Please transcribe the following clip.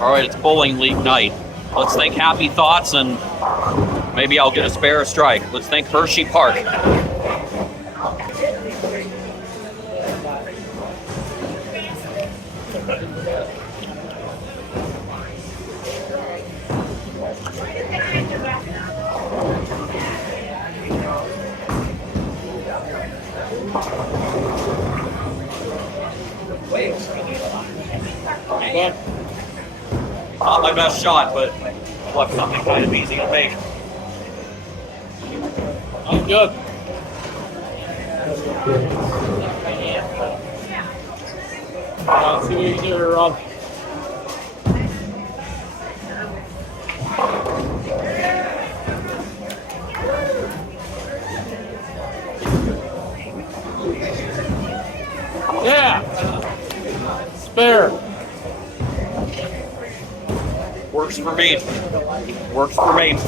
All right, it's bowling league night. Let's think happy thoughts, and maybe I'll get a spare strike. Let's think HersheyPark. Not my best shot, but left something kind of easy to make. I'm good. See what you can do here, Rob. Yeah. Spare. Works for me. Works for me.